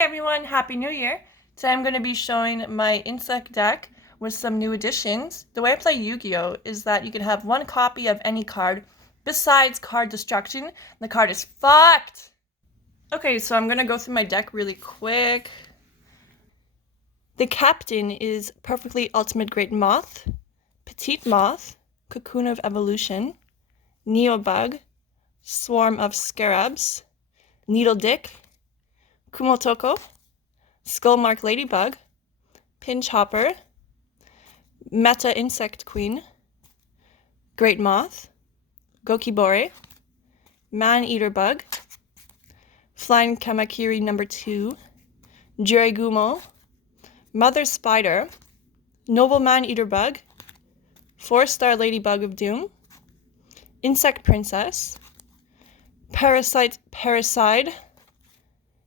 Hey everyone, Happy New Year! Today I'm going to be showing my insect deck with some new additions. The way I play Yu-Gi-Oh! Is that you can have one copy of any card besides card destruction. The card is fucked! Okay, so I'm going to go through my deck really quick. The captain is Perfectly Ultimate Great Moth, Petit Moth, Cocoon of Evolution, Bug, Swarm of Scarabs, Needle Dick, Kumootoko, Skullmark Ladybug, Pinch Hopper, Meta Insect Queen, Great Moth, Gokibore, Man-Eater Bug, Flying Kamakiri number 2, Jirai Gumo, Mother Spider, Nobleman-Eater Bug, 4-star Ladybug of Doom, Insect Princess, Parasite Paracide,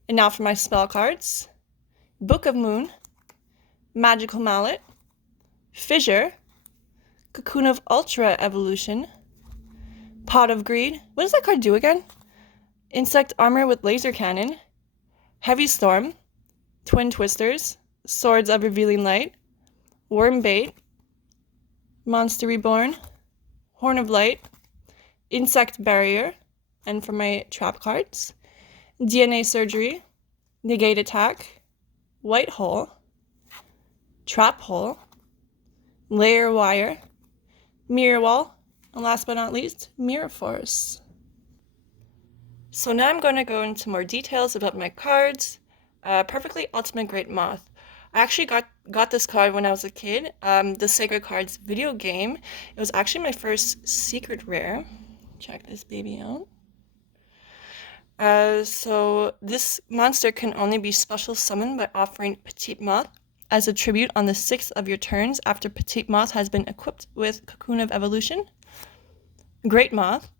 and now for my spell cards, Book of Moon, Magical Mallet, Fissure, Cocoon of Evolution, Pot of Greed. What does that card do again? Insect Armor with Laser Cannon, Heavy Storm, Twin Twisters, Swords of Revealing Light, Worm Bait, Monster Reborn, Horn of Light, Insect Barrier, and for my trap cards, DNA Surgery, Negate Attack, White Hole, Trap Hole, Lair Wire, Mirror Wall, and last but not least, Mirror Force. So now I'm going to go into more details about my cards. Perfectly Ultimate Great Moth. I actually got this card when I was a kid. The Sacred Cards video game. It was actually my first secret rare. Check this baby out. So this monster can only be special summoned by offering Petit Moth as a tribute on the 6th of your turns after Petit Moth has been equipped with Cocoon of Evolution. Great Moth.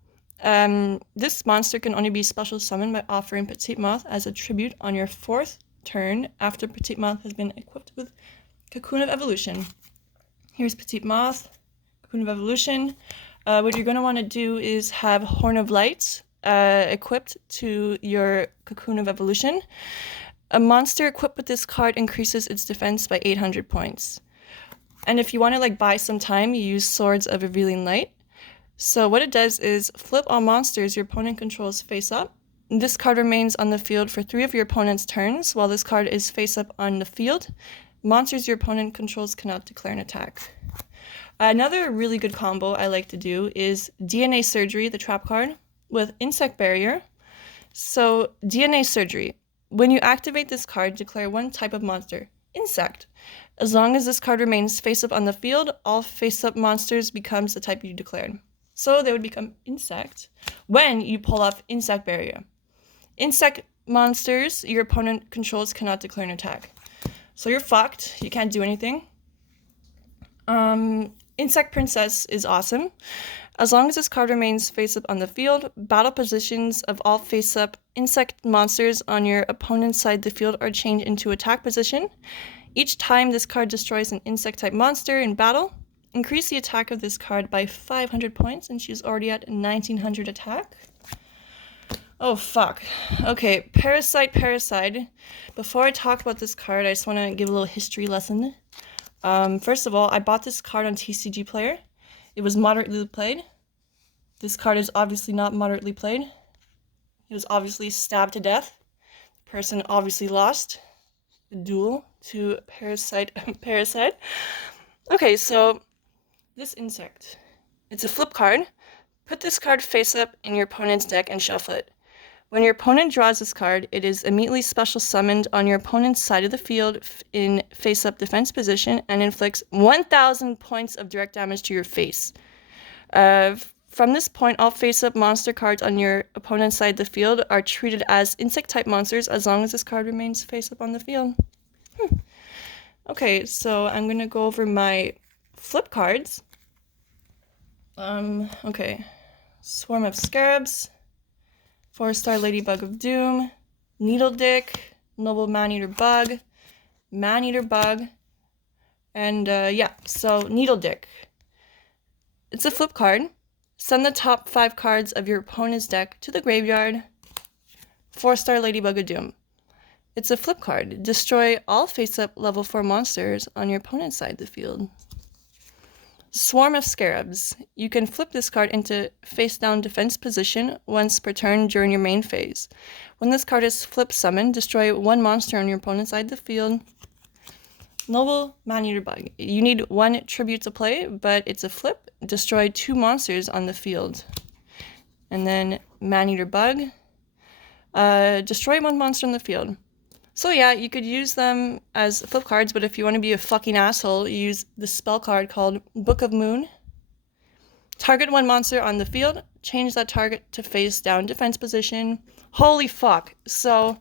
This monster can only be special summoned by offering Petit Moth as a tribute on your 4th turn after Petit Moth has been equipped with Cocoon of Evolution. Here's Petit Moth, Cocoon of Evolution. What you're going to want to do is have Horn of Light equipped to your Cocoon of Evolution. A monster equipped with this card increases its defense by 800 points. And if you want to buy some time, you use Swords of Revealing Light. So what it does is flip all monsters your opponent controls face up. This card remains on the field for 3 of your opponent's turns, while this card is face up on the field. Monsters your opponent controls cannot declare an attack. Another really good combo I like to do is DNA Surgery, the trap card, with Insect Barrier. So DNA Surgery. When you activate this card, declare one type of monster, Insect. As long as this card remains face up on the field, all face up monsters becomes the type you declared. So they would become Insect when you pull off Insect Barrier. Insect monsters your opponent controls cannot declare an attack. So you're fucked. You can't do anything. Insect Princess is awesome. As long as this card remains face-up on the field, battle positions of all face-up insect monsters on your opponent's side of the field are changed into attack position. Each time this card destroys an insect-type monster in battle, increase the attack of this card by 500 points, and she's already at 1900 attack. Oh, fuck. Okay, Parasite Paracide. Before I talk about this card, I just want to give a little history lesson. First of all, I bought this card on TCG Player. It was moderately played. This card is obviously not moderately played. It was obviously stabbed to death. The person obviously lost the duel to Parasite Parasite. Okay, so this insect. It's a flip card. Put this card face up in your opponent's deck and shuffle it. When your opponent draws this card, it is immediately special summoned on your opponent's side of the field in face-up defense position and inflicts 1,000 points of direct damage to your face. From this point, all face-up monster cards on your opponent's side of the field are treated as insect-type monsters as long as this card remains face-up on the field. Okay, so I'm going to go over my flip cards. Okay. Swarm of Scarabs, 4-star Ladybug of Doom, Needle Dick, Nobleman-Eater Bug, Man-Eater Bug, and so Needle Dick. It's a flip card. Send the top 5 cards of your opponent's deck to the graveyard. 4-star Ladybug of Doom. It's a flip card. Destroy all face-up level 4 monsters on your opponent's side of the field. Swarm of Scarabs. You can flip this card into face-down defense position once per turn during your main phase. When this card is flip summoned, destroy 1 monster on your opponent's side of the field. Nobleman-Eater Bug. You need 1 tribute to play, but it's a flip. Destroy 2 monsters on the field. And then Man-Eater Bug. Destroy 1 monster on the field. So yeah, you could use them as flip cards, but if you want to be a fucking asshole, you use the spell card called Book of Moon. Target 1 monster on the field. Change that target to face down defense position. Holy fuck. So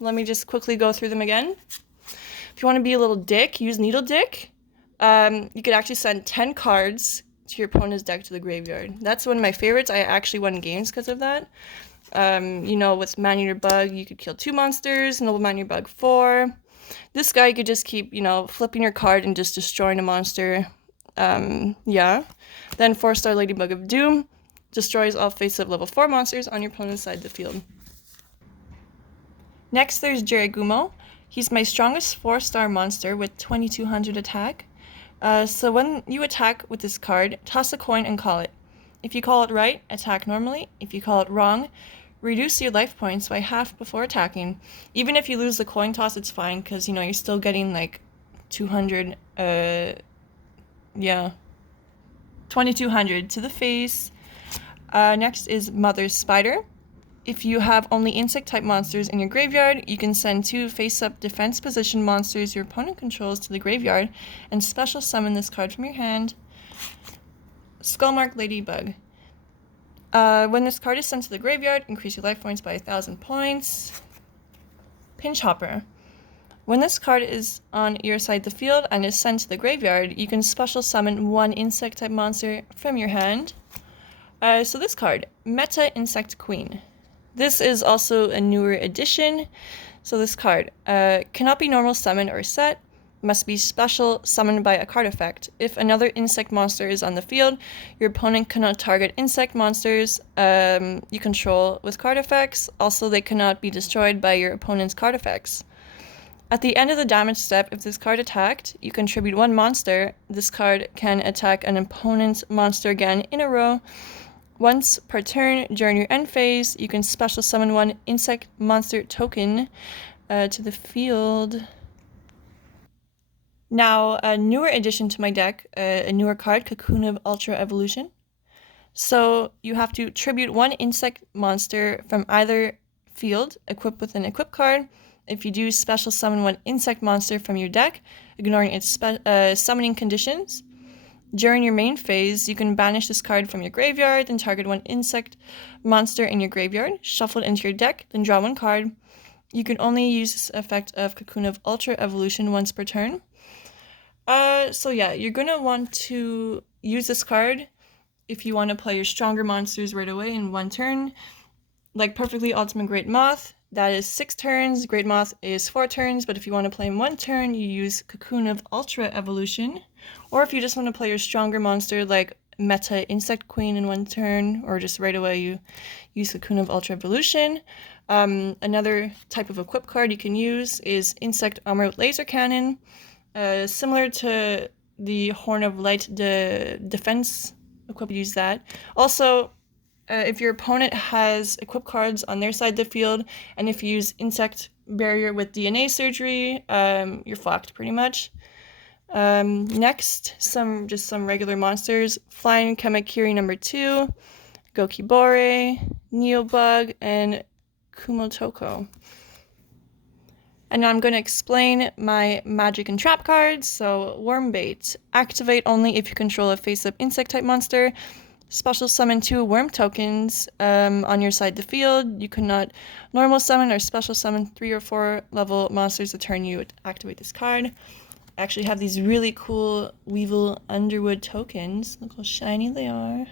let me just quickly go through them again. If you want to be a little dick, use Needle Dick. You could actually send 10 cards to your opponent's deck to the graveyard. That's one of my favorites. I actually won games because of that. You know, with Man-Eater Bug, you could kill 2 monsters, Nobleman-Eater Bug 4. This guy, you could just keep, you know, flipping your card and just destroying a monster. Yeah. Then 4-star Ladybug of Doom destroys all face-up level 4 monsters on your opponent's side of the field. Next, there's Jirai Gumo. He's my strongest 4-star monster with 2200 attack. So when you attack with this card, toss a coin and call it. If you call it right, attack normally. If you call it wrong, reduce your life points by half before attacking. Even if you lose the coin toss, it's fine, because, you know, you're still getting, like, 200, 2200 to the face. Next is Mother's Spider. If you have only insect-type monsters in your graveyard, you can send 2 face-up defense position monsters your opponent controls to the graveyard and special summon this card from your hand. Skullmark Ladybug. When this card is sent to the graveyard, increase your life points by 1000 points. Pinch Hopper. When this card is on your side of the field and is sent to the graveyard, you can special summon 1 insect-type monster from your hand. So this card, Meta Insect Queen. This is also a newer edition. So this card cannot be normal summoned or set. Must be special summoned by a card effect. If another insect monster is on the field, your opponent cannot target insect monsters you control with card effects. Also, they cannot be destroyed by your opponent's card effects. At the end of the damage step, if this card attacked, you contribute 1 monster. This card can attack an opponent's monster again in a row. Once per turn during your end phase, you can special summon 1 insect monster token to the field. Now, a newer addition to my deck, a newer card, Cocoon of Evolution. So you have to tribute 1 insect monster from either field, equipped with an equip card. If you do, special summon 1 insect monster from your deck, ignoring its summoning conditions. During your main phase, you can banish this card from your graveyard, then target 1 insect monster in your graveyard, shuffle it into your deck, then draw 1 card. You can only use this effect of Cocoon of Evolution once per turn. So yeah, you're going to want to use this card if you want to play your stronger monsters right away in 1 turn. Like Perfectly Ultimate Great Moth, that is 6 turns, Great Moth is 4 turns, but if you want to play in 1 turn, you use Cocoon of Evolution. Or if you just want to play your stronger monster like Meta Insect Queen in 1 turn, or just right away you use Cocoon of Evolution. Another type of equip card you can use is Insect Armor with Laser Cannon. Similar to the Horn of Light defense equip, use that. Also, if your opponent has equip cards on their side of the field, and if you use Insect Barrier with DNA Surgery, you're fucked pretty much. Next, some regular monsters. Flying Kamakiri number 2, Gokibore, Neobug, and Kumootoko. And now I'm going to explain my magic and trap cards. So, Worm Bait. Activate only if you control a face-up insect-type monster. Special summon 2 worm tokens on your side of the field. You cannot normal summon or special summon 3 or 4 level monsters the turn you activate this card. I actually have these really cool Weevil Underwood tokens. Look how shiny they are.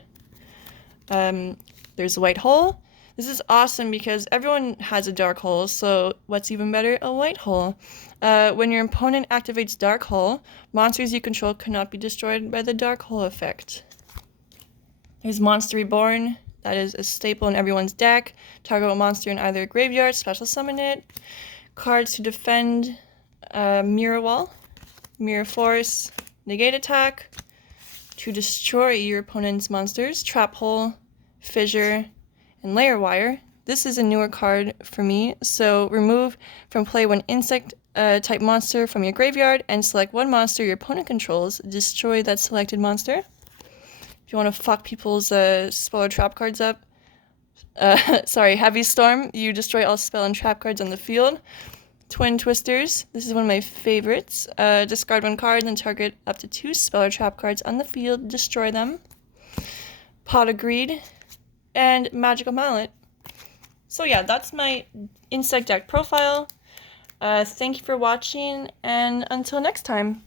There's a White Hole. This is awesome because everyone has a Dark Hole, so what's even better? A White Hole. When your opponent activates Dark Hole, monsters you control cannot be destroyed by the Dark Hole effect. Here's Monster Reborn. That is a staple in everyone's deck. Target a monster in either graveyard, special summon it. cards to defend, Mirror Wall, Mirror Force, Negate Attack, to destroy your opponent's monsters, Trap Hole, Fissure, and Lair Wire. This is a newer card for me, so remove from play one insect type monster from your graveyard and select one monster your opponent controls. Destroy that selected monster. If you want to fuck people's spell or trap cards up, Heavy Storm, you destroy all spell and trap cards on the field. Twin Twisters, this is one of my favorites. Discard one card, then target up to 2 spell or trap cards on the field, destroy them. Pot of Greed, and Magical Mallet. So yeah, that's my insect deck profile. Thank you for watching, and until next time.